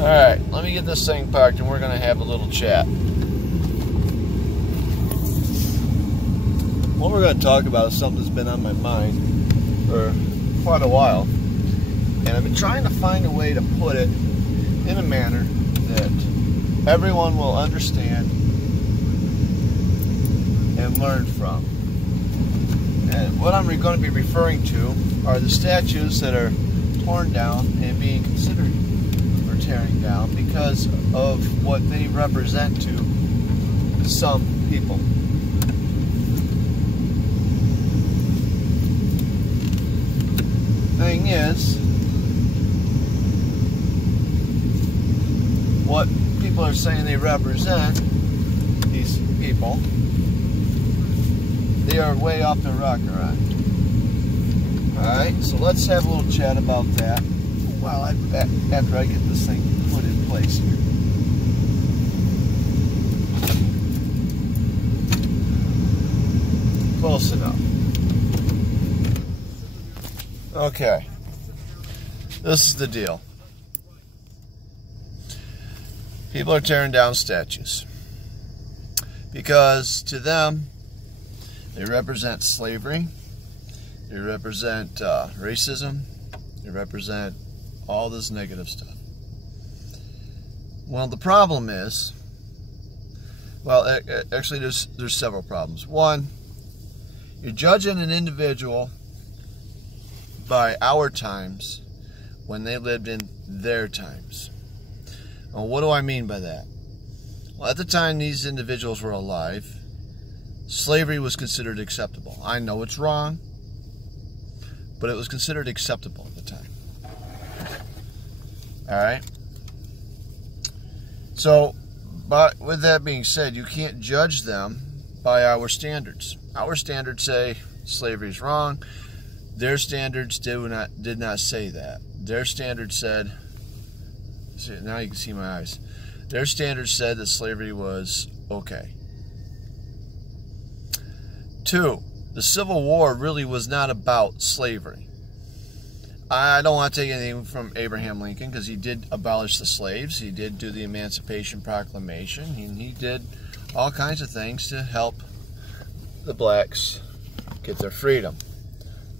Alright, let me get this thing parked and we're going to have a little chat. What we're going to talk about is something that's been on my mind for quite a while. And I've been trying to find a way to put it in a manner that everyone will understand and learn from. And what I'm going to be referring to are the statues that are torn down and being considered for tearing down because of what they represent to some people. Thing is, what people are saying they represent, these people, they are way off the rocker on. Alright, so let's have a little chat about that while after I get this thing put in place here. Close enough. Okay, this is the deal. People are tearing down statues because to them they represent slavery, they represent racism, they represent all this negative stuff. Well, the problem is, well, actually there's several problems. One, you're judging an individual by our times when they lived in their times. Well, what do I mean by that? Well, at the time these individuals were alive, slavery was considered acceptable. I know it's wrong, but it was considered acceptable at the time. Alright? So, but with that being said, you can't judge them by our standards. Our standards say slavery is wrong. Their standards did not say that. Their standards said, see, now you can see my eyes. Their standards said that slavery was okay. 2, the Civil War really was not about slavery. I don't want to take anything from Abraham Lincoln because he did abolish the slaves. He did do the Emancipation Proclamation. He did all kinds of things to help the blacks get their freedom.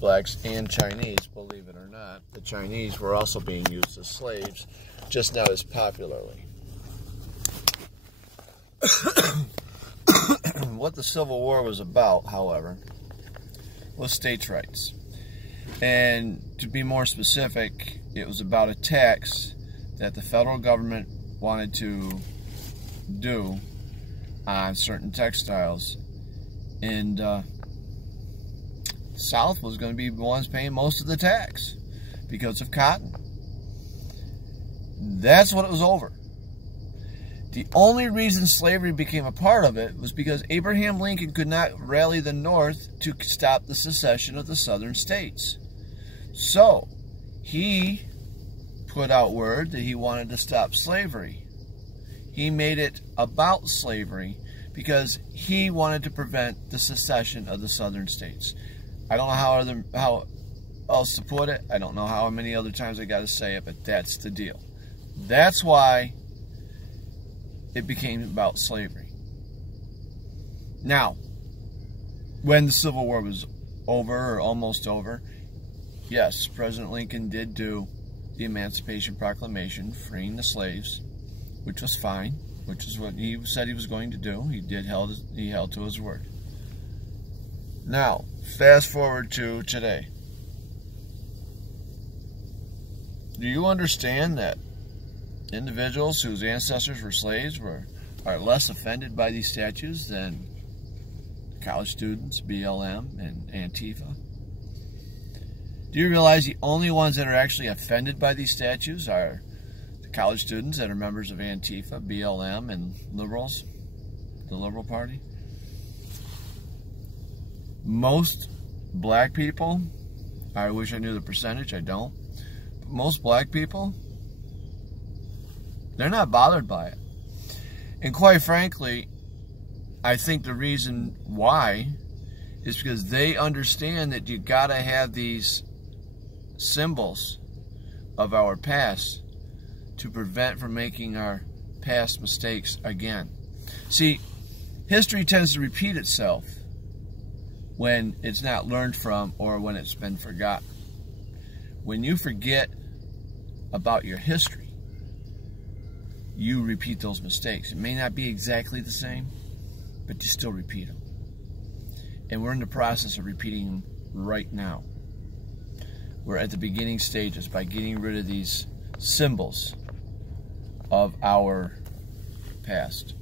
Blacks and Chinese, believe it or not. The Chinese were also being used as slaves, just not as popularly. What the Civil War was about, however, was states' rights. And to be more specific, it was about a tax that the federal government wanted to do on certain textiles. And South was going to be the ones paying most of the tax because of cotton. That's what it was over. The only reason slavery became a part of it was because Abraham Lincoln could not rally the North to stop the secession of the southern states. So, he put out word that he wanted to stop slavery. He made it about slavery because he wanted to prevent the secession of the southern states. I don't know how else to put it. I don't know how many other times I got to say it, but that's the deal. That's why it became about slavery. Now, when the Civil War was over or almost over, yes, President Lincoln did do the Emancipation Proclamation, freeing the slaves, which was fine, which is what he said he was going to do. He held to his word. Now, fast forward to today. Do you understand that individuals whose ancestors were slaves are less offended by these statues than college students, BLM, and Antifa? Do you realize the only ones that are actually offended by these statues are the college students that are members of Antifa, BLM, and liberals, the Liberal Party? Most black people, I wish I knew the percentage, I don't, but most black people, they're not bothered by it. And quite frankly, I think the reason why is because they understand that you gotta have these symbols of our past to prevent from making our past mistakes again. See, history tends to repeat itself when it's not learned from or when it's been forgotten. When you forget about your history, you repeat those mistakes. It may not be exactly the same, but you still repeat them. And we're in the process of repeating them right now. We're at the beginning stages by getting rid of these symbols of our past.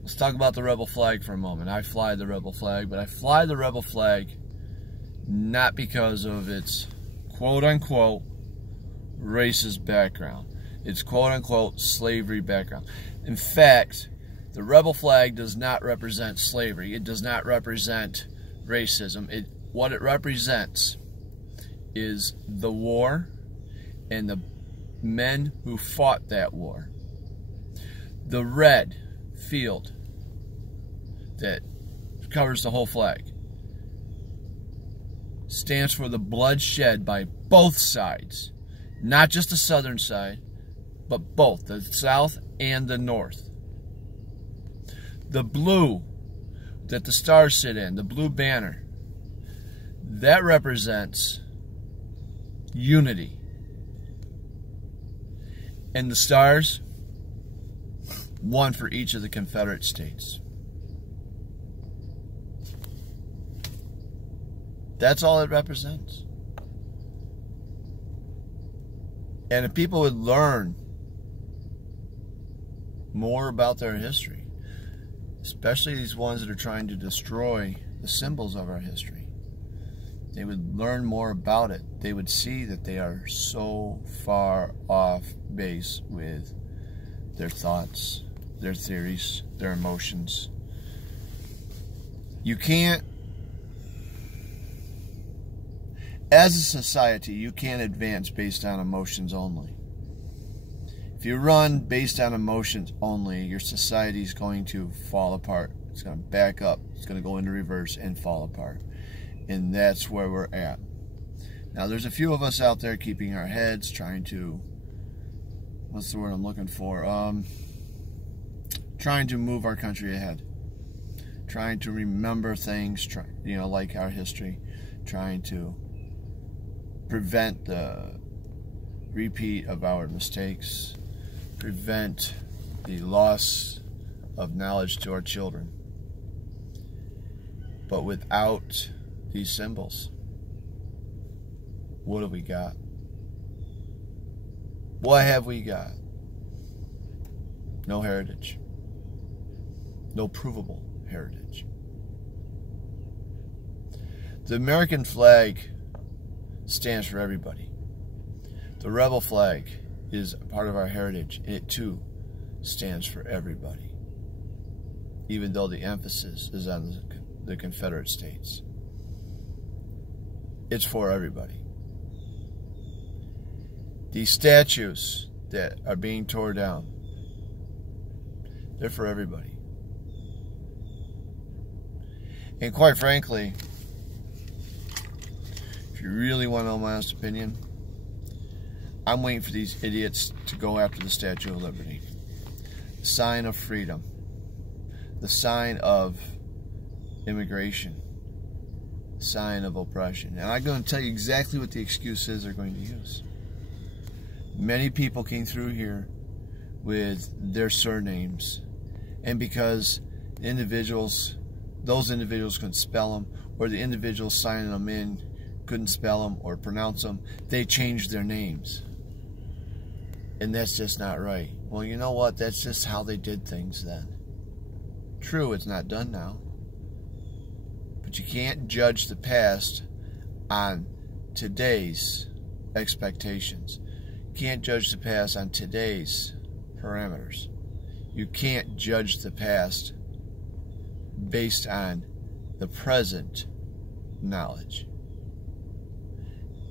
Let's talk about the rebel flag for a moment. I fly the rebel flag, but I fly the rebel flag not because of its quote-unquote racist background. Its quote-unquote slavery background. In fact, the rebel flag does not represent slavery. It does not represent racism. What it represents is the war and the men who fought that war. The red field that covers the whole flag stands for the blood shed by both sides, not just the southern side, but both, the south and the north. The blue that the stars sit in, the blue banner, that represents unity. And the stars, one for each of the Confederate states. That's all it represents. And if people would learn more about their history, especially these ones that are trying to destroy the symbols of our history, they would learn more about it. They would see that they are so far off base with their thoughts, their theories, their emotions. You can't, as a society, you can't advance based on emotions only. If you run based on emotions only, your society is going to fall apart. It's going to back up. It's going to go into reverse and fall apart. And that's where we're at. Now, there's a few of us out there keeping our heads, trying to, what's the word I'm looking for? Trying to move our country ahead. Trying to remember things, like our history. Trying to prevent the repeat of our mistakes. Prevent the loss of knowledge to our children. But without these symbols, what have we got? What have we got? No heritage. No provable heritage. The American flag stands for everybody. The rebel flag is a part of our heritage, and it too stands for everybody, even though the emphasis is on the Confederate States. It's for everybody. These statues that are being torn down, they're for everybody. And quite frankly, if you really want to know my honest opinion, I'm waiting for these idiots to go after the Statue of Liberty. The sign of freedom. The sign of immigration. The sign of oppression. And I'm going to tell you exactly what the excuse is they're going to use. Many people came through here with their surnames, and because those individuals couldn't spell them, or the individuals signing them in couldn't spell them or pronounce them, they changed their names. And that's just not right. Well, you know what? That's just how they did things then. True, it's not done now. But you can't judge the past on today's expectations. You can't judge the past on today's parameters. You can't judge the past based on the present knowledge,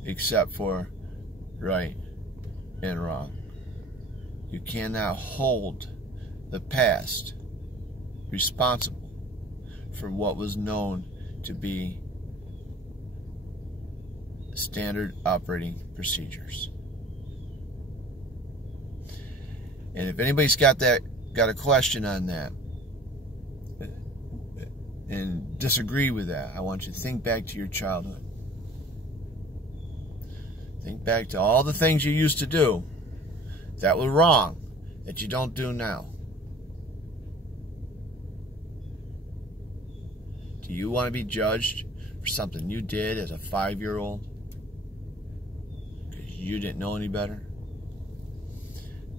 except for right and wrong. You cannot hold the past responsible for what was known to be standard operating procedures. And if anybody's got a question on that and disagree with that, I want you to think back to your childhood. Think back to all the things you used to do that were wrong, that you don't do now. Do you want to be judged for something you did as a 5-year-old because you didn't know any better?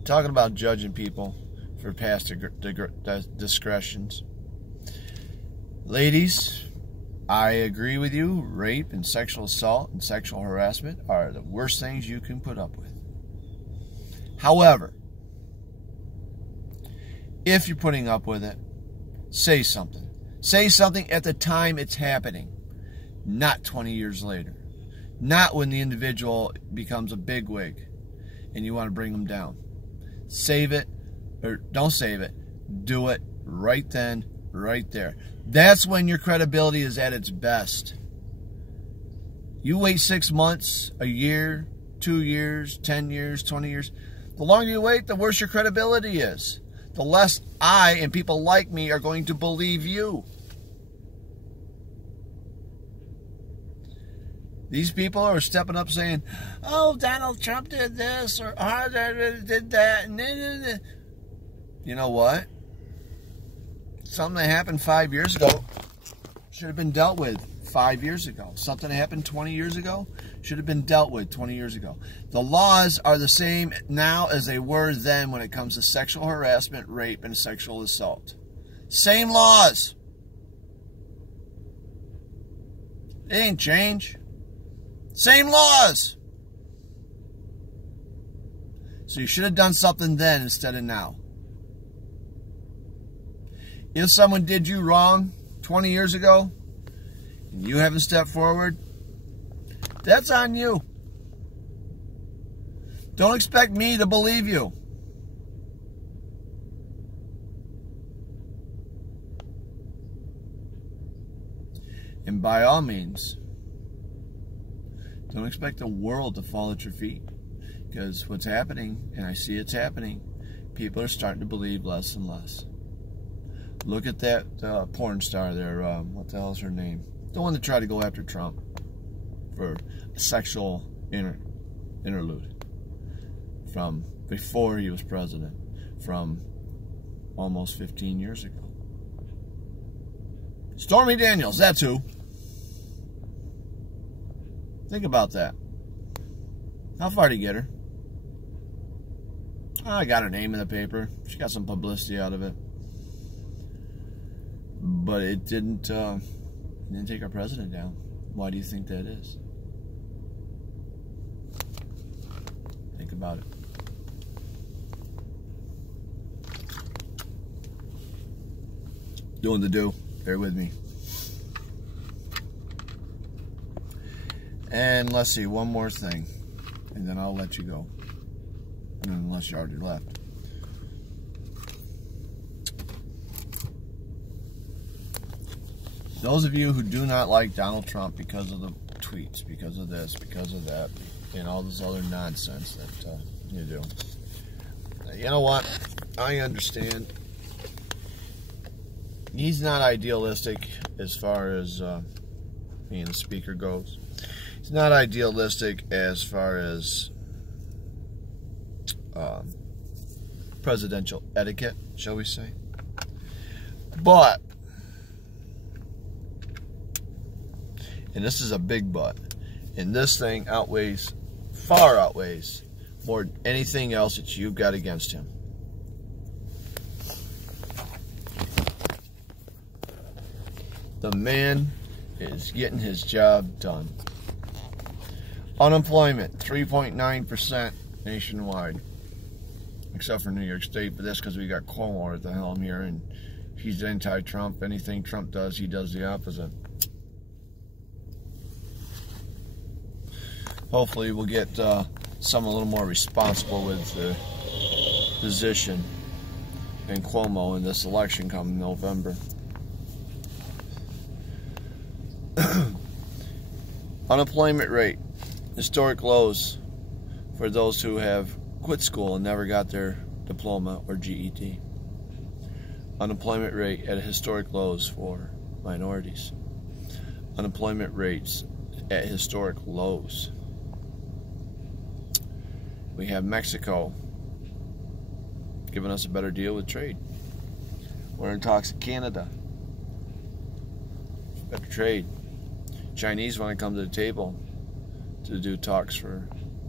Talking about judging people for past discretions. Ladies, I agree with you. Rape and sexual assault and sexual harassment are the worst things you can put up with. However, if you're putting up with it, say something. Say something at the time it's happening, not 20 years later. Not when the individual becomes a bigwig and you want to bring them down. Save it, or don't save it. Do it right then, right there. That's when your credibility is at its best. You wait 6 months, a year, 2 years, 10 years, 20 years. The longer you wait, the worse your credibility is. The less I and people like me are going to believe you. These people are stepping up saying, oh, Donald Trump did this, or oh, did that. You know what? Something that happened 5 years ago should have been dealt with 5 years ago. Something that happened 20 years ago should have been dealt with 20 years ago. The laws are the same now as they were then when it comes to sexual harassment, rape, and sexual assault. Same laws. It ain't changed. Same laws. So you should have done something then instead of now. If someone did you wrong 20 years ago and you haven't stepped forward, that's on you. Don't expect me to believe you. And by all means, don't expect the world to fall at your feet. Because what's happening, and I see it's happening, people are starting to believe less and less. Look at that porn star there. What the hell is her name? The one that tried to go after Trump for a sexual interlude from before he was president, from almost 15 years ago. Stormy Daniels, that's who. Think about that. How far did he get her? I got her name in the paper. She got some publicity out of it. But it didn't take our president down. Why do you think that is? Think about it. Doing the do. Bear with me. And let's see, one more thing. And then I'll let you go. Unless you already left. Those of you who do not like Donald Trump because of the tweets, because of this, because of that, and all this other nonsense that you do. You know what? I understand. He's not idealistic as far as being a speaker goes. He's not idealistic as far as presidential etiquette, shall we say. But, and this is a big but, and this thing outweighs, far outweighs, more than anything else that you've got against him. The man is getting his job done. Unemployment, 3.9% nationwide. Except for New York State, but that's because we got Cuomo at the helm here, and he's anti-Trump. Anything Trump does, he does the opposite. Hopefully we'll get someone a little more responsible with the position than Cuomo in this election coming November. Unemployment rate, historic lows for those who have quit school and never got their diploma or GED. Unemployment rate at historic lows for minorities. Unemployment rates at historic lows. We have Mexico giving us a better deal with trade. We're in talks with Canada. Better trade. Chinese want to come to the table to do talks for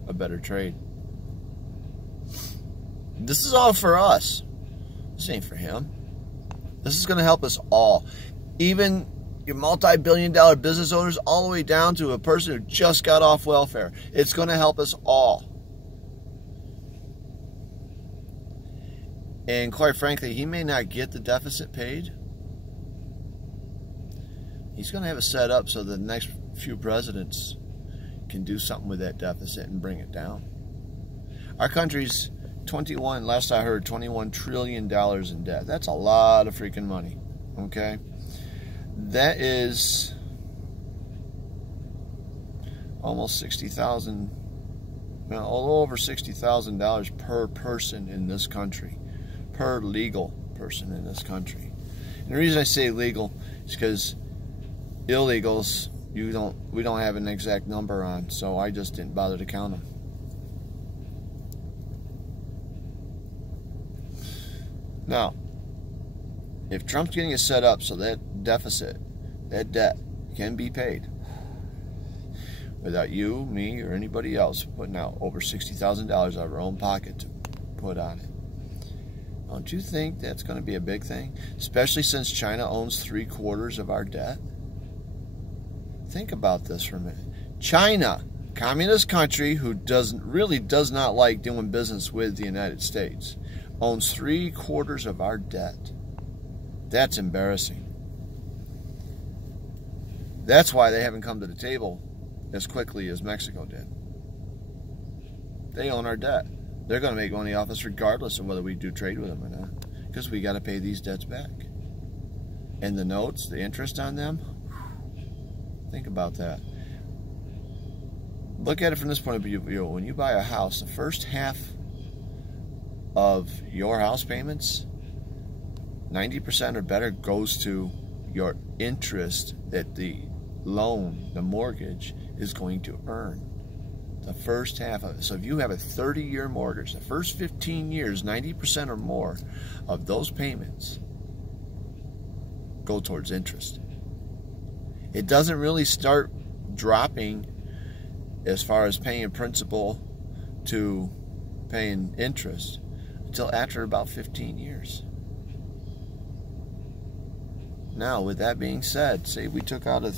a better trade. This is all for us. This ain't for him. This is going to help us all. Even your multi-billion-dollar business owners all the way down to a person who just got off welfare. It's going to help us all. And quite frankly, he may not get the deficit paid. He's going to have it set up so the next few presidents can do something with that deficit and bring it down. Our country's last I heard, $21 trillion in debt. That's a lot of freaking money, okay? That is almost $60,000, well, a little over $60,000 per person in this country, per legal person in this country. And the reason I say legal is because illegals, we don't have an exact number on, so I just didn't bother to count them. Now, if Trump's getting it set up so that deficit, that debt can be paid without you, me, or anybody else putting out over $60,000 out of our own pocket to put on it, don't you think that's going to be a big thing? Especially since China owns 3/4 of our debt. Think about this for a minute. China, communist country who does not like doing business with the United States, owns 3/4 of our debt. That's embarrassing. That's why they haven't come to the table as quickly as Mexico did. They own our debt. They're going to make money off us regardless of whether we do trade with them or not, because we got to pay these debts back. And the notes, the interest on them, think about that. Look at it from this point of view. When you buy a house, the first half of your house payments, 90% or better, goes to your interest that the loan, the mortgage, is going to earn. The first half of it. So if you have a 30-year mortgage, the first 15 years, 90% or more of those payments go towards interest. It doesn't really start dropping as far as paying principal to paying interest until after about 15 years. Now, with that being said, say we took out a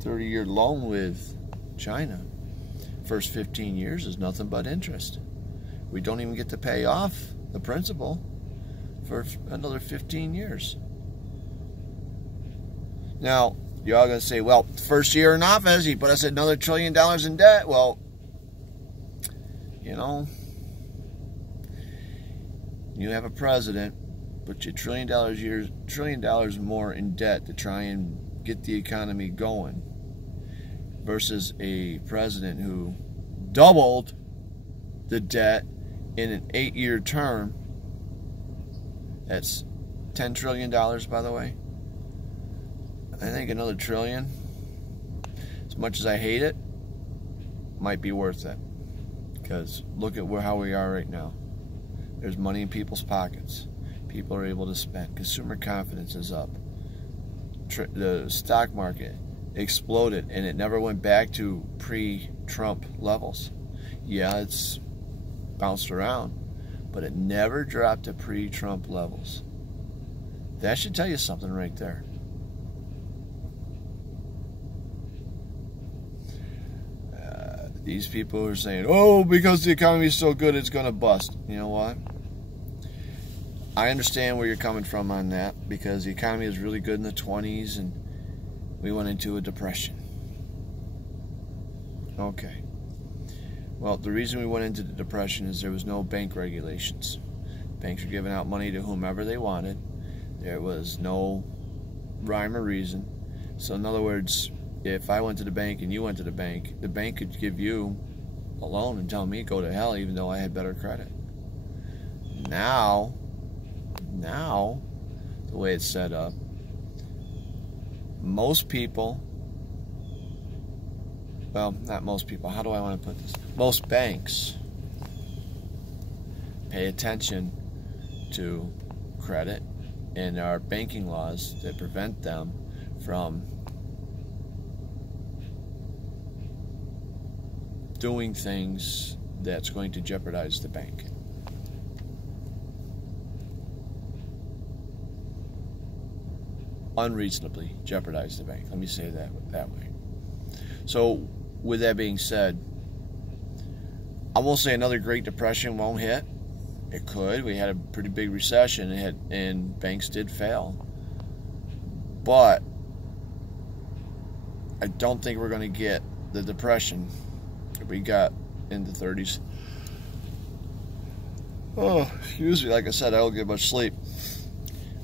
30-year loan with China. First 15 years is nothing but interest. We don't even get to pay off the principal for another 15 years. Now, you're all going to say, well, first year in office, he put us another $1 trillion in debt. Well, you know, you have a president, put you $1 trillion more in debt to try and get the economy going, versus a president who doubled the debt in an 8-year term. That's $10 trillion, by the way. I think another $1 trillion, as much as I hate it, might be worth it. Because look at how we are right now. There's money in people's pockets. People are able to spend. Consumer confidence is up. The stock market exploded, and it never went back to pre-Trump levels. Yeah, it's bounced around, but it never dropped to pre-Trump levels. That should tell you something right there. These people are saying, oh, because the economy is so good, it's going to bust. You know what? I understand where you're coming from on that, because the economy was really good in the 20s, and we went into a depression. Okay. Well, the reason we went into the depression is there was no bank regulations. Banks were giving out money to whomever they wanted. There was no rhyme or reason. So in other words, if I went to the bank and you went to the bank could give you a loan and tell me go to hell even though I had better credit. Now, the way it's set up, most people, well, not most people, how do I want to put this? Most banks pay attention to credit, and there are banking laws that prevent them from doing things that's going to jeopardize the bank. Unreasonably jeopardize the bank. Let me say that way. So, with that being said, I won't say another Great Depression won't hit. It could. We had a pretty big recession, and banks did fail. But I don't think we're going to get the depression that we got in the 30s. Oh, excuse me. Like I said, I don't get much sleep.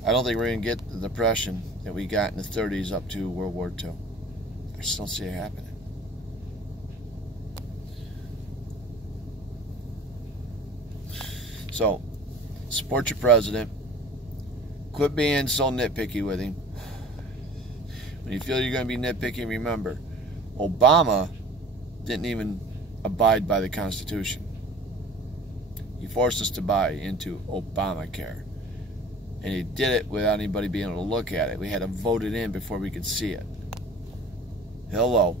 I don't think we're going to get the depression that we got in the 30s up to World War II. I just don't see it happening. So, support your president. Quit being so nitpicky with him. When you feel you're going to be nitpicky, remember, Obama didn't even abide by the Constitution. He forced us to buy into Obamacare. And he did it without anybody being able to look at it. We had to vote it in before we could see it. Hello.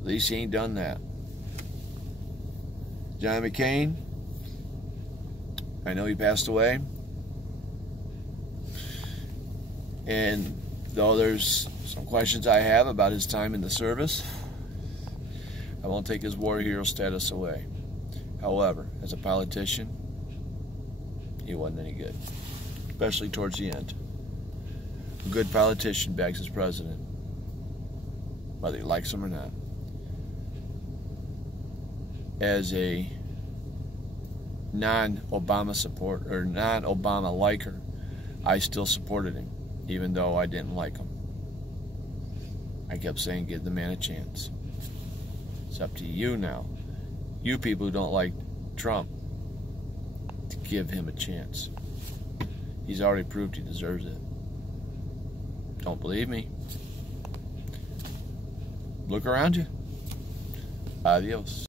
At least he ain't done that. John McCain, I know he passed away. And though there's some questions I have about his time in the service, I won't take his war hero status away. However, as a politician, he wasn't any good, especially towards the end. A good politician backs his president, whether he likes him or not. As a non-Obama support or non-Obama liker, I still supported him, even though I didn't like him. I kept saying, give the man a chance. It's up to you now. You people who don't like Trump, to give him a chance. He's already proved he deserves it. Don't believe me? Look around you. Adios.